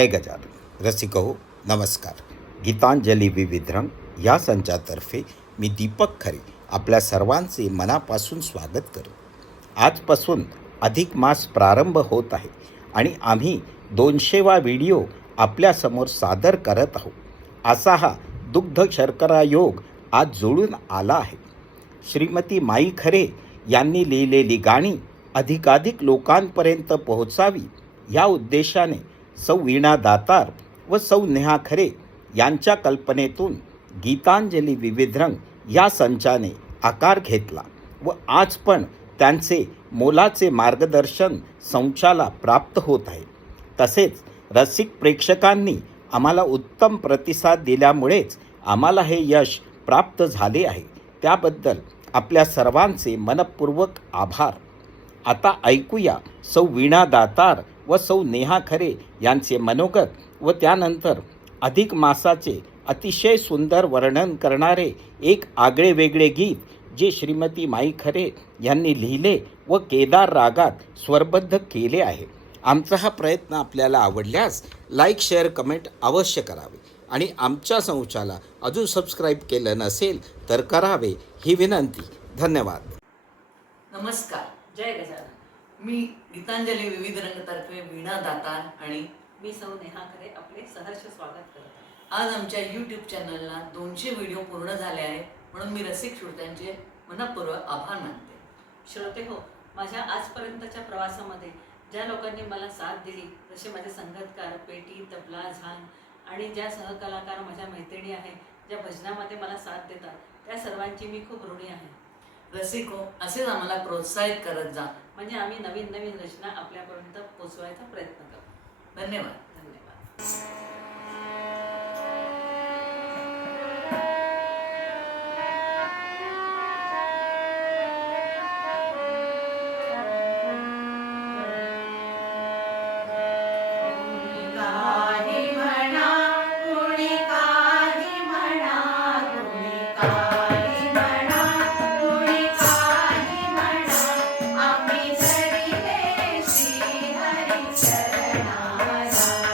जय गजानन रसिको नमस्कार. गीतांजली विविध रंग या संचातर्फे मी दीपक खरे आपल्या सर्वांचे मनापासून स्वागत करतो. आजपासून अधिक मास प्रारंभ होत आहे आणि आम्ही 200वा व्हिडिओ आपल्यासमोर सादर करत आहोत. असा हा दुग्ध शर्करा योग आज जोडून आला आहे. श्रीमती माई खरे यांनी लिहिलेली गाणी अधिकाधिक लोकांपर्यंत पोहोचावी या उद्देशाने सौ वीणा दातार व सौ नेहा खरे यांच्या कल्पनेतून गीतांजली विविध रंग या संचाने आकार घेतला व आज पण त्यांचे मोलाचे मार्गदर्शन संचाला प्राप्त होत आहे. तसेच रसिक प्रेक्षकांनी आम्हाला उत्तम प्रतिसाद दिल्यामुळेच आम्हाला हे यश प्राप्त झाले आहे. त्याबद्दल आपल्या सर्वांचे मनपूर्वक आभार. आता ऐकूया सौ वीणा दातार व सौ नेहा खरे यांचे मनोगत व त्यानंतर अधिक मासाचे अतिशय सुंदर वर्णन करणारे एक आगळे वेगळे गीत जे श्रीमती माई खरे यांनी लिहिले व केदार रागात स्वरबद्ध केले आहे. आमचा हा प्रयत्न आपल्याला आवडल्यास लाईक शेअर कमेंट अवश्य करावे आणि आमच्या संचाला अजून सबस्क्राईब केलं नसेल तर करावे ही विनंती. धन्यवाद. नमस्कार. जय गजानन. मी गीतांजली विविध रंगतर्फे वीणा दातार आणि मी सौ नेहा खरे आपले सहर्ष स्वागत करत आहे. आज आमच्या यूट्यूब चॅनलला 200 व्हिडिओ पूर्ण झाले आहेत म्हणून मी रसिक श्रोत्यांचे मनपूर्वक आभार मानते. श्रोते हो, माझ्या आजपर्यंतच्या प्रवासामध्ये ज्या लोकांनी मला साथ दिली, जसे माझे संगतकार, पेटी, तबला, झांज आणि ज्या सहकलाकार माझ्या मैत्रिणी आहेत, ज्या भजनामध्ये मला साथ देतात, त्या सर्वांची मी खूप ऋणी आहे. रसिको, असेच आम्हाला प्रोत्साहित करत जा म्हणजे आम्ही नवीन नवीन रचना आपल्यापर्यंत पोचवायचा प्रयत्न करू. धन्यवाद. धन्यवाद. आम्ही चरिले श्री हरी चरणारा.